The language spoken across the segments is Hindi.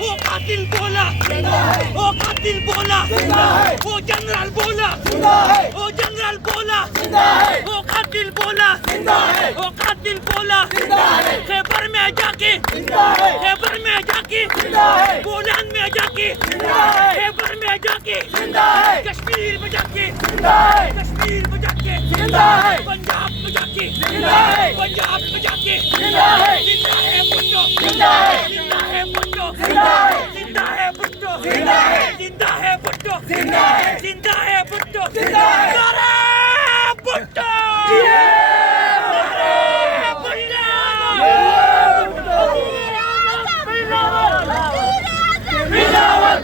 वो कातिल बोला, वो कातिल बोला, वो जनरल बोला, वो जनरल बोला, वो कातिल बोला, वो कातिल बोला। खैबर में जाके, खैबर में जाके, बोलान में जाके, खैबर में जाके, कश्मीर में जाके, कश्मीर में जाके, पंजाब में जाके, पंजाब में जाके, जिंदा है भुट्टो, जिंदा है भुट्टो, जिंदा है भुट्टो, जिंदा है भुट्टो, जिंदा है भुट्टो, नारे भुट्टो, बिलावल,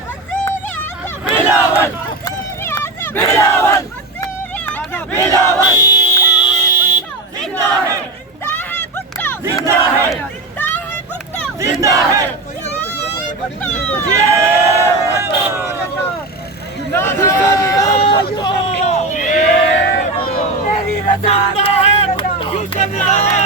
बिलावल, बिलावल, बिलावल, जिंदा है, जिंदा है, जिंदा है, तेरी रजा है भुट्टो, जिंदा है,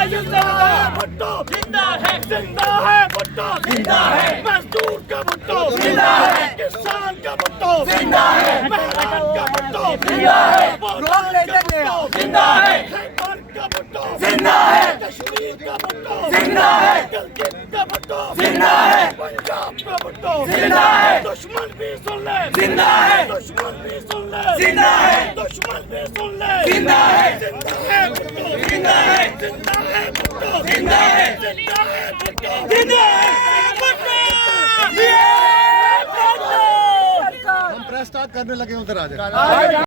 जिंदा है भुट्टो, जिंदा है, मजदूर का भुट्टो, जिंदा है, किसान का भुट्टो, जिंदा है, मेहमान का भुट्टो, जिंदा है, बोलान का भुट्टो, जिंदा है, खैबर का भुट्टो, जिंदा है, कश्मीर का भुट्टो, जिंदा है, गिलगित का भुट्टो, जिंदा है, पंजाब का भुट्टो, जिंदा है, दुश्मन भी सुन ले, जिंदा है, दुश्मन भी सुन ले, जिंदा है, दुश्मन भी सुन ले, जिंदा है, जिंदा है भुट्टो, जिंदा है, जिंदा है भुट्टो, जिंदा है, जिंदा है भुट्टो, जिंदा है भुट्टो, हम प्रेस स्टार्ट करने लगे, उधर आ जाए।